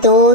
2,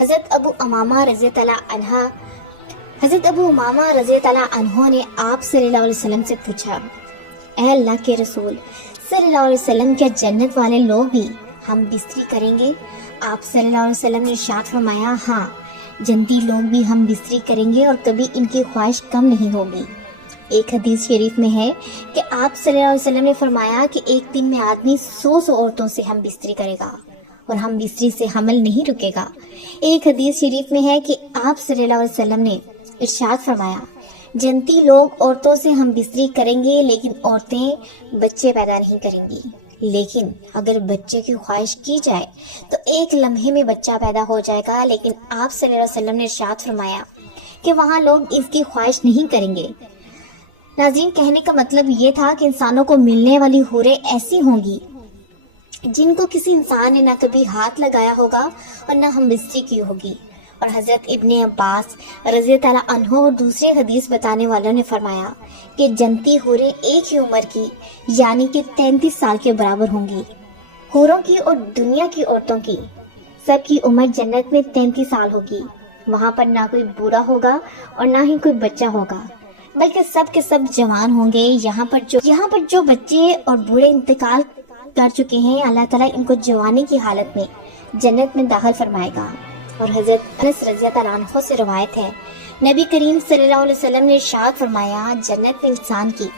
حضرت ابو امامہ رضی اللہ عنہ نے آپ صلی اللہ علیہ وسلم سے پوچھا، اے اللہ کے رسول صلی اللہ علیہ وسلم، کیا جنت والے لوگ بھی ہم بستری کریں گے؟ آپ صلی اللہ علیہ وسلم نے ارشاد فرمایا، ہاں، جنتی لوگ بھی ہم بستری کریں گے اور کبھی ان کی خواہش کم نہیں ہوگی۔ ایک حدیث شریف میں ہے کہ آپ صلی اللہ علیہ وسلم نے فرمایا کہ ایک دن میں آدمی 100 عورتوں سے ہم بستری کرے گا اور ہم بستری سے حمل نہیں رکے گا۔ ایک حدیث شریف میں ہے کہ آپ صلی اللہ علیہ وسلم نے ارشاد فرمایا، جنتی لوگ عورتوں سے ہم بستری کریں گے لیکن عورتیں بچے پیدا نہیں کریں گی، لیکن اگر بچے کی خواہش کی جائے تو ایک لمحے میں بچہ پیدا ہو جائے گا، لیکن آپ صلی اللہ علیہ وسلم نے ارشاد فرمایا کہ وہاں لوگ اس کی خواہش نہیں کریں گے۔ ناظرین، کہنے کا مطلب یہ تھا کہ انسانوں کو ملنے والی حوریں ایسی ہوں گی جن کو کسی انسان نے نہ کبھی ہاتھ لگایا ہوگا اور نہ ہم بستری کی ہوگی۔ اور حضرت ابن عباس رضی اللہ عنہ اور دوسرے حدیث بتانے والوں نے فرمایا کہ جنتی حوریں ایک ہی عمر کی یعنی کہ 33 سال کے برابر ہوں گی۔ حوروں کی اور دنیا کی عورتوں کی سب کی عمر جنت میں 33 سال ہوگی۔ وہاں پر نہ کوئی بوڑھا ہوگا اور نہ ہی کوئی بچہ ہوگا، بلکہ سب کے سب جوان ہوں گے۔ یہاں پر جو بچے اور بوڑھے انتقال کر چکے ہیں، اللہ تعالیٰ ان کو جوانی کی حالت میں جنت میں داخل فرمائے گا۔ اور حضرت انس رضی اللہ عنہ سے روایت ہے، نبی کریم صلی اللہ علیہ وسلم نے ارشاد فرمایا، جنت میں انسان کی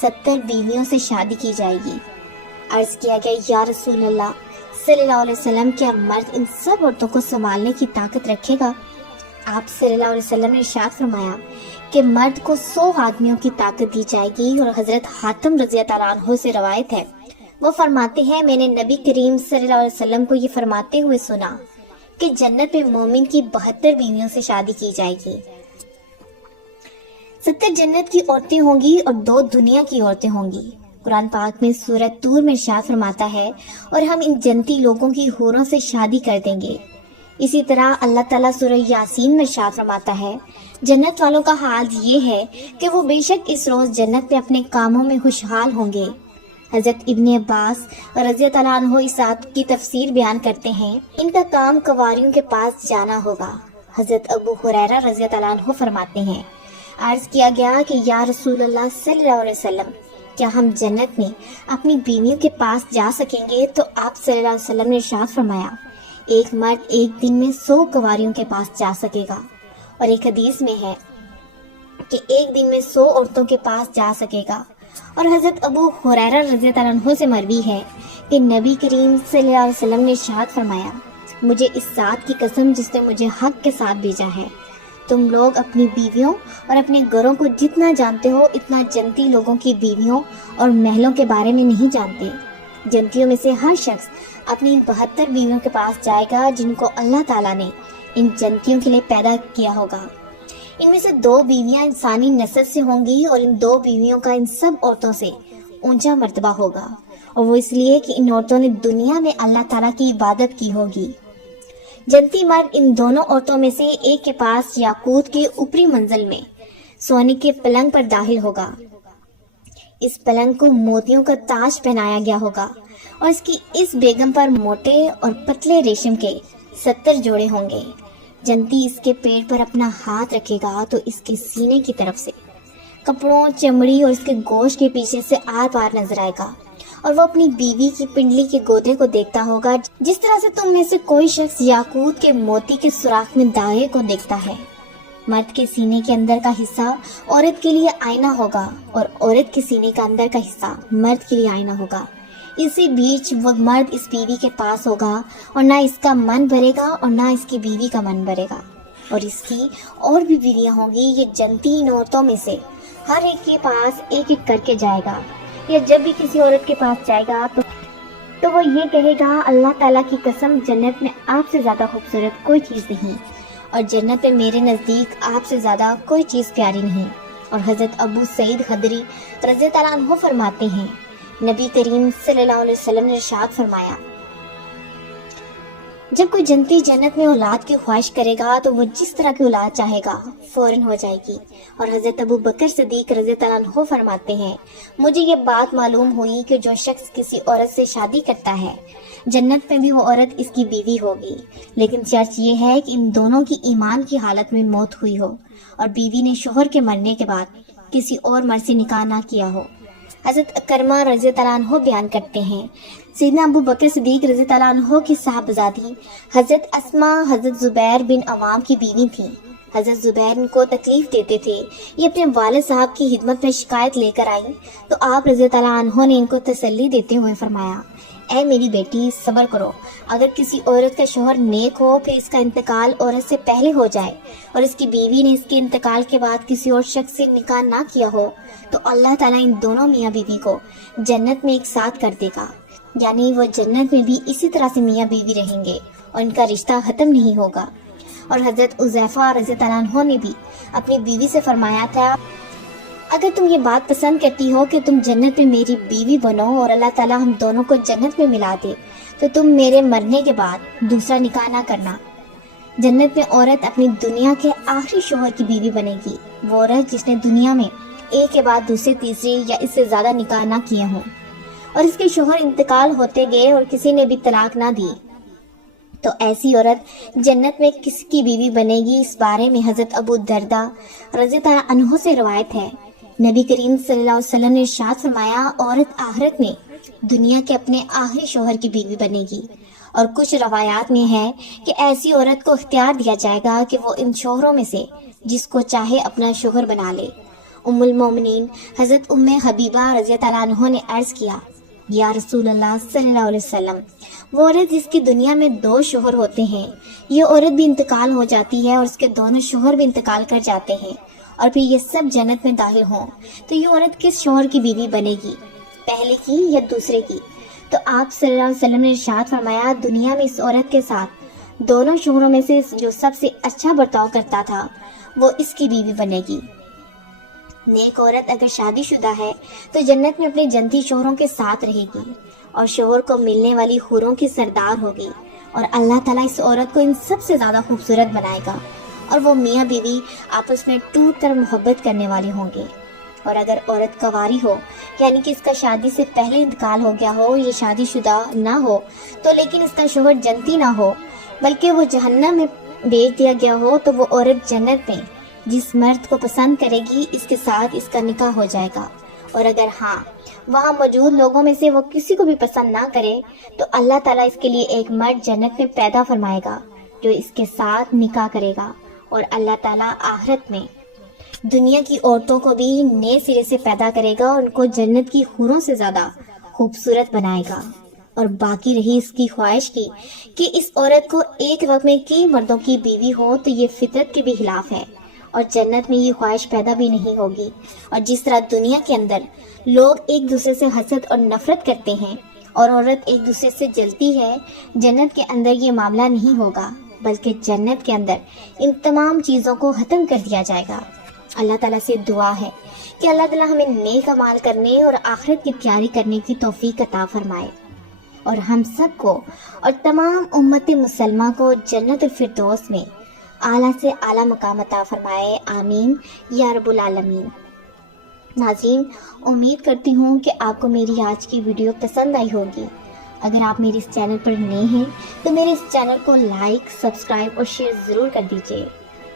70 بیویوں سے شادی کی جائے گی۔ عرض کیا گیا، یا رسول اللہ صلی اللہ علیہ وسلم، کیا مرد ان سب عورتوں کو سنبھالنے کی طاقت رکھے گا؟ آپ صلی اللہ علیہ وسلم نے ارشاد فرمایا کہ مرد کو 100 آدمیوں کی طاقت دی جائے گی۔ اور حضرت حاتم رضی اللہ عنہ سے روایت ہے، وہ فرماتے ہیں، میں نے نبی کریم صلی اللہ علیہ وسلم کو یہ فرماتے ہوئے سنا کہ جنت میں مومن کی 72 بیویوں سے شادی کی جائے گی۔ 70 جنت کی عورتیں ہوں گی اور 2 دنیا کی عورتیں ہوں گی۔ قرآن پاک میں سورۃ طور میں ارشاد فرماتا ہے، اور ہم ان جنتی لوگوں کی حوروں سے شادی کر دیں گے۔ اسی طرح اللہ تعالیٰ سورہ یاسین میں ارشاد فرماتا ہے، جنت والوں کا حال یہ ہے کہ وہ بے شک اس روز جنت میں اپنے کاموں میں خوشحال ہوں گے۔ حضرت ابن عباس رضی اللہ عنہ اس آیت کی تفسیر بیان کرتے ہیں، ان کا کام کنواریوں کے پاس جانا ہوگا۔ حضرت ابو ہریرہ رضی اللہ عنہ فرماتے ہیں، عرض کیا گیا کہ یا رسول اللہ صلی اللہ علیہ وسلم، کیا ہم جنت میں اپنی بیویوں کے پاس جا سکیں گے؟ تو آپ صلی اللہ علیہ وسلم نے ارشاد فرمایا، ایک مرد ایک دن میں 100 کنواریوں کے پاس جا سکے گا۔ اور ایک حدیث میں ہے کہ ایک دن میں 100 عورتوں کے پاس جا سکے گا۔ اور حضرت ابو ہریرہ رضی اللہ عنہ سے مروی ہے کہ نبی کریم صلی اللہ علیہ وسلم نے ارشاد فرمایا، مجھے اس ذات کی قسم جس نے مجھے حق کے ساتھ بھیجا ہے، تم لوگ اپنی بیویوں اور اپنے گھروں کو جتنا جانتے ہو اتنا جنتی لوگوں کی بیویوں اور محلوں کے بارے میں نہیں جانتے۔ جنتیوں میں سے ہر شخص اپنی 72 بیویوں کے پاس جائے گا جن کو اللہ تعالیٰ نے ان جنتیوں کے لیے پیدا کیا ہوگا۔ ان میں سے 2 بیویاں انسانی نسل سے ہوں گی اور ان 2 بیویوں کا ان سب عورتوں سے اونچا مرتبہ ہوگا، اور وہ اس لیے کہ ان عورتوں نے دنیا میں اللہ تعالیٰ کی عبادت کی ہوگی۔ جنتی مرد ان دونوں عورتوں میں سے ایک کے پاس یاقوت کے اوپری منزل میں سونے کے پلنگ پر داخل ہوگا۔ اس پلنگ کو موتیوں کا تاج پہنایا گیا ہوگا، اور اس کی اس بیگم پر موٹے اور پتلے ریشم کے 70 جوڑے ہوں گے۔ جنتی اس کے پیٹ پر اپنا ہاتھ رکھے گا تو اس کے سینے کی طرف سے کپڑوں، چمڑی اور اس کے گوشت کے پیچھے سے آر پار نظر آئے گا، اور وہ اپنی بیوی کی پنڈلی کے گودے کو دیکھتا ہوگا جس طرح سے تم میں سے کوئی شخص یاقوت کے موتی کے سوراخ میں داغے کو دیکھتا ہے۔ مرد کے سینے کے اندر کا حصہ عورت کے لیے آئینہ ہوگا، اور عورت کے سینے کا اندر کا حصہ مرد کے لیے آئینہ ہوگا۔ اسی بیچ وہ مرد اس بیوی کے پاس ہوگا، اور نہ اس کا من بھرے گا اور نہ اس کی بیوی کا من بھرے گا، اور اس کی اور بھی بیویاں ہوں گی۔ یہ جنتی ان عورتوں میں سے ہر ایک کے پاس ایک ایک کر کے جائے گا، یا جب بھی کسی عورت کے پاس جائے گا تو وہ یہ کہے گا، اللہ تعالیٰ کی قسم، جنت میں آپ سے زیادہ خوبصورت کوئی چیز نہیں، اور جنت میں میرے نزدیک آپ سے زیادہ کوئی چیز پیاری نہیں۔ اور حضرت ابو سعید خدری رضی اللہ عنہ فرماتے ہیں، نبی کریم صلی اللہ علیہ وسلم نے ارشاد فرمایا، جب کوئی جنتی جنت میں اولاد کی خواہش کرے گا تو وہ جس طرح کی اولاد چاہے گا فوراً ہو جائے گی۔ اور حضرت ابو بکر صدیق رضی اللہ عنہ فرماتے ہیں، مجھے یہ بات معلوم ہوئی کہ جو شخص کسی عورت سے شادی کرتا ہے جنت میں بھی وہ عورت اس کی بیوی ہوگی، لیکن شرط یہ ہے کہ ان دونوں کی ایمان کی حالت میں موت ہوئی ہو اور بیوی نے شوہر کے مرنے کے بعد کسی اور مرد سے نکاح نہ کیا ہو۔ حضرت اکرمہ رضی اللہ عنہ بیان کرتے ہیں، سیدنا ابو بکر صدیق رضی اللہ عنہ کی صاحبزادی حضرت اسماء حضرت زبیر بن عوام کی بیوی تھیں۔ حضرت زبیر ان کو تکلیف دیتے تھے، یہ اپنے والد صاحب کی خدمت میں شکایت لے کر آئی تو آپ رضی اللہ عنہ نے ان کو تسلی دیتے ہوئے فرمایا، اے میری بیٹی صبر کرو، اگر کسی عورت کا شوہر نیک ہو پھر اس کا انتقال عورت سے پہلے ہو جائے اور اس کی بیوی نے اس کے انتقال کے بعد کسی اور شخص سے نکاح نہ کیا ہو تو اللہ تعالیٰ ان دونوں میاں بیوی کو جنت میں ایک ساتھ کر دے گا، یعنی وہ جنت میں بھی اسی طرح سے میاں بیوی رہیں گے اور ان کا رشتہ ختم نہیں ہوگا۔ اور حضرت عزیفہ رضی اللہ عنہ نے بھی اپنی بیوی سے فرمایا تھا، اگر تم یہ بات پسند کرتی ہو کہ تم جنت میں میری بیوی بنو اور اللہ تعالیٰ ہم دونوں کو جنت میں ملا دے تو تم میرے مرنے کے بعد دوسرا نکاح نہ کرنا۔ جنت میں عورت اپنی دنیا کے آخری شوہر کی بیوی بنے گی، وہ عورت جس نے دنیا میں ایک کے بعد دوسرے تیسرے یا اس سے زیادہ نکاح نہ کیے ہوں اور اس کے شوہر انتقال ہوتے گئے اور کسی نے بھی طلاق نہ دی تو ایسی عورت جنت میں کس کی بیوی بنے گی۔ اس بارے میں حضرت ابو الدرداء رضی اللہ عنہ سے روایت ہے، نبی کریم صلی اللہ علیہ وسلم نے ارشاد فرمایا، عورت آخرت میں دنیا کے اپنے آخری شوہر کی بیوی بنے گی۔ اور کچھ روایات میں ہے کہ ایسی عورت کو اختیار دیا جائے گا کہ وہ ان شوہروں میں سے جس کو چاہے اپنا شوہر بنا لے۔ ام المومنین حضرت ام حبیبہ رضی اللہ عنہ نے عرض کیا، یا رسول اللہ صلی اللہ علیہ وسلم، وہ عورت جس کی دنیا میں 2 شوہر ہوتے ہیں، یہ عورت بھی انتقال ہو جاتی ہے اور اس کے دونوں شوہر بھی انتقال کر جاتے ہیں اور پھر یہ سب جنت میں داخل ہوں تو یہ عورت کس شوہر کی بیوی بنے گی، پہلے کی یا دوسرے کی؟ تو آپ صلی اللہ علیہ وسلم نے ارشاد فرمایا، دنیا میں اس عورت کے ساتھ دونوں شوہروں میں سے جو سب سے اچھا برتاؤ کرتا تھا وہ اس کی بیوی بنے گی۔ نیک عورت اگر شادی شدہ ہے تو جنت میں اپنے جنتی شوہروں کے ساتھ رہے گی اور شوہر کو ملنے والی حوروں کی سردار ہوگی اور اللہ تعالیٰ اس عورت کو ان سب سے زیادہ خوبصورت بنائے گا اور وہ میاں بیوی آپس میں ٹوٹ کر محبت کرنے والے ہوں گے۔ اور اگر عورت کنواری ہو، یعنی کہ اس کا شادی سے پہلے انتقال ہو گیا ہو، یہ شادی شدہ نہ ہو تو لیکن اس کا شوہر جنتی نہ ہو بلکہ وہ جہنم میں بیچ دیا گیا ہو تو وہ عورت جنت میں جس مرد کو پسند کرے گی اس کے ساتھ اس کا نکاح ہو جائے گا، اور اگر ہاں وہاں موجود لوگوں میں سے وہ کسی کو بھی پسند نہ کرے تو اللہ تعالیٰ اس کے لیے ایک مرد جنت میں پیدا فرمائے گا جو اس کے ساتھ نکاح کرے گا، اور اللہ تعالیٰ آخرت میں دنیا کی عورتوں کو بھی نئے سرے سے پیدا کرے گا اور ان کو جنت کی حوروں سے زیادہ خوبصورت بنائے گا۔ اور باقی رہی اس کی خواہش کی کہ اس عورت کو ایک وقت میں کئی مردوں کی بیوی ہو تو یہ فطرت کے بھی خلاف ہے اور جنت میں یہ خواہش پیدا بھی نہیں ہوگی۔ اور جس طرح دنیا کے اندر لوگ ایک دوسرے سے حسد اور نفرت کرتے ہیں اور عورت ایک دوسرے سے جلتی ہے، جنت کے اندر یہ معاملہ نہیں ہوگا بلکہ جنت کے اندر ان تمام چیزوں کو ختم کر دیا جائے گا۔ اللہ تعالیٰ سے دعا ہے کہ اللہ تعالیٰ ہمیں نیک اعمال کرنے اور آخرت کی تیاری کرنے کی توفیق عطا فرمائے اور ہم سب کو اور تمام امت مسلمہ کو جنت الفردوس میں اعلیٰ سے اعلیٰ مقام عطا فرمائے، آمین یا رب العالمین۔ ناظرین، امید کرتی ہوں کہ آپ کو میری آج کی ویڈیو پسند آئی ہوگی۔ اگر آپ میرے اس چینل پر نئے ہیں تو میرے اس چینل کو لائک، سبسکرائب اور شیئر ضرور کر دیجیے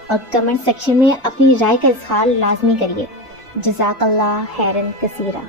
اور کمنٹ سیکشن میں اپنی رائے کا اظہار لازمی کریے۔ جزاک اللہ خیرن کثیرہ۔